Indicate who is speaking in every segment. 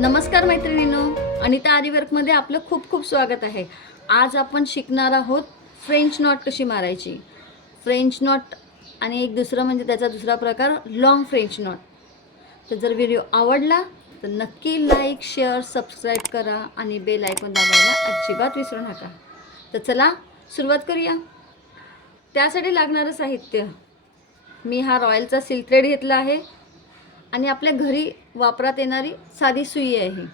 Speaker 1: नमस्कार मैत्रिणींनो अनिता आरीवर्कमध्ये आपलं खूप खूप स्वागत आहे. आज आपण शिकणार आहोत फ्रेंच नॉट कशी मारायची? फ्रेंच नॉट आणि एक दुसरं म्हणजे त्याचा दुसरा प्रकार लॉंग फ्रेंच नॉट तर जर व्हिडिओ आवडला तर नक्की लाईक शेअर सबस्क्राईब करा आणि बेल आयकॉन दाबायला अजिबात विसरू नका. तर चला सुरुवात करूया. त्यासाठी लागणारं साहित्य. मी हा रॉयलचा सिल्क थ्रेड घेतला आहे. आणि आपल्या घरी वापरात येणारी साधी सुई आहे ही.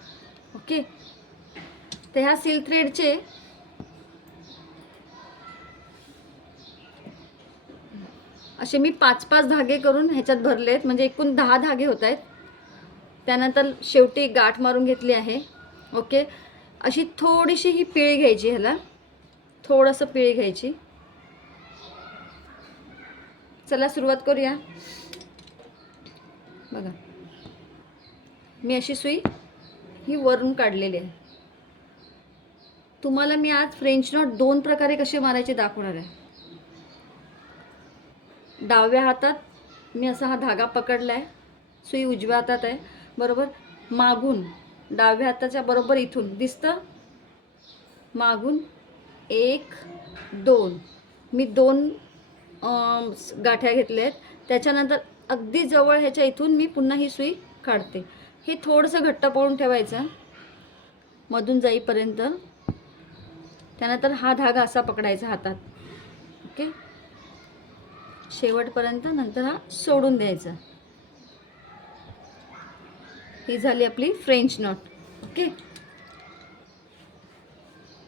Speaker 1: ओके? तर ह्या सिल्क थ्रेडचे असे मी पाच पाच धागे करून ह्याच्यात भरले आहेत. म्हणजे एकूण दहा धागे होत आहेत. त्यानंतर शेवटी गाठ मारून घेतली आहे. ओके? अशी थोडीशी ही पिळी घ्यायची ह्याला. थोडंसं पिळी घ्यायची. चला सुरुवात करूया. बघा. मी अशी सुई ही वरून काढलेली आहे. तुम्हाला मी आज फ्रेंच नॉट दोन प्रकारे कसे मारायचे दाखवणार आहे. डाव्या हातात मी असा हा धागा पकडला आहे सुई उजव्या हातात आहे. बरोबर? मागून डाव्या हाताच्या बरोबर इथून. दिसतं? मागून. एक दोन. मी दोन गाठ्या घेतल्या आहेत त्याच्यानंतर अगदी जवळ ह्याच्या इथून मी पुन्हा ही सुई काढते. हे थोडंसं घट्ट पळून ठेवायचं. मधून जाईपर्यंत त्यानंतर हा धागा असा पकडायचा हातात. ओके? शेवटपर्यंत नंतर हा सोडून द्यायचा. ही झाली आपली फ्रेंच नॉट ओके?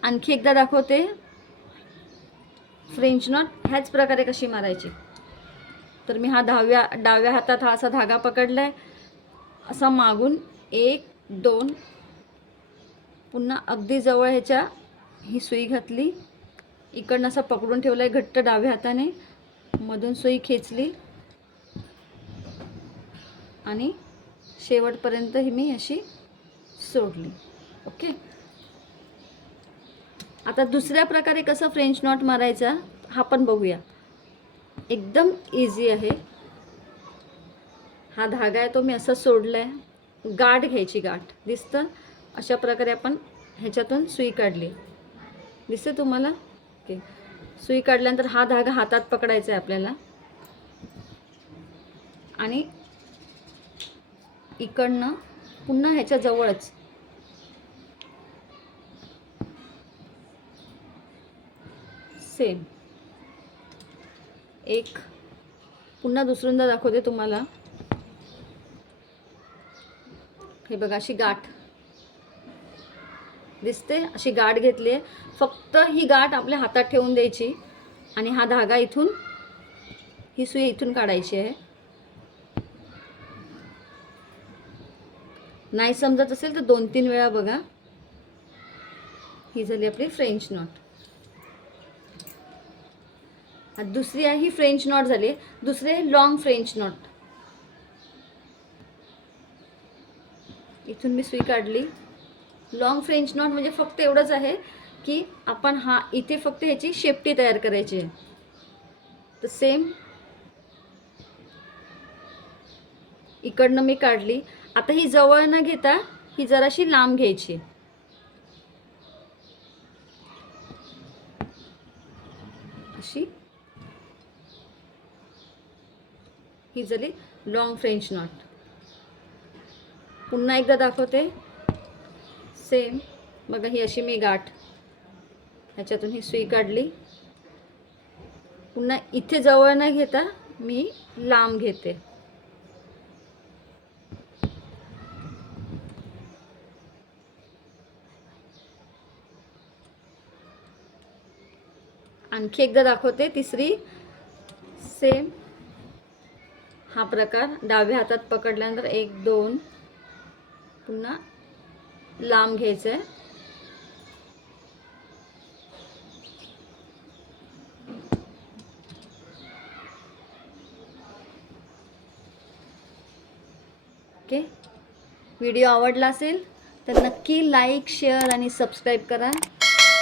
Speaker 1: आणखी एकदा दाखवते. फ्रेंच नॉट ह्याच प्रकारे कशी मारायची? तर मी हा दहाव्या डाव्या हातात हा असा धागा पकडला आहे असा मागून एक दोन पुन्हा अगदी जवळ ह्याच्या ही सुई घातली. इकडनं असा पकडून ठेवला आहे घट्ट डाव्या हाताने. मधून सुई खेचली. आणि शेवटपर्यंत ही मी अशी सोडली. ओके? आता दुसऱ्या प्रकारे कसं फ्रेंच नॉट मारायचा हा पण बघूया. एकदम इझी आहे. हा धागा आहे तो मी असा सोडला आहे गाठ घ्यायची गाठ. दिसतं अशा प्रकारे आपण ह्याच्यातून सुई काढली. दिसते तुम्हाला? ओके सुई काढल्यानंतर हा धागा हातात पकडायचा आहे आपल्याला. आणि इकडनं पुन्हा ह्याच्याजवळच सेम एक. पुन्हा दुसऱ्यांदा दाखवते तुम्हाला. हे बघा अशी गाठ. दिसते अशी गाठ घेतली आहे. फक्त ही गाठ आपल्या हातात ठेवून द्यायची आणि हा धागा इथून ही सुई इथून काढायची आहे. नाही समजत असेल तर दोन तीन वेळा बघा. ही झाली आपली फ्रेंच नॉट. दुसरी आहे ही फ्रेंच नॉट झाली. दुसरी आहे लॉंग फ्रेंच नॉट इथून मी सुई काढली. लॉंग फ्रेंच नॉट म्हणजे फक्त एवढंच आहे की आपण हा इथे फक्त ह्याची शेपटी तयार करायची आहे. तर सेम इकडनं मी काढली. आता ही जवळ न घेता ही जराशी लांब घ्यायची अशी ही झाली लॉंग फ्रेंच नॉट पुन्हा एकदा दाखवते. सेम बघा ही अशी मी गाठ. ह्याच्यातून ही सुई काढली. पुन्हा इथे जवळ न घेता मी लांब घेते. आणखी एकदा दाखवते तिसरी. सेम हा प्रकार डाव्या हातात पकडल्यानंतर एक दोन पुन्हा लांब घ्यायचं. आहे ओके? व्हिडिओ आवडला असेल तर नक्की लाईक शेअर आणि सबस्क्राईब करा.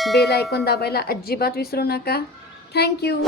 Speaker 1: बेल आयकॉन दाबायला अजिबात विसरू नका. थँक्यू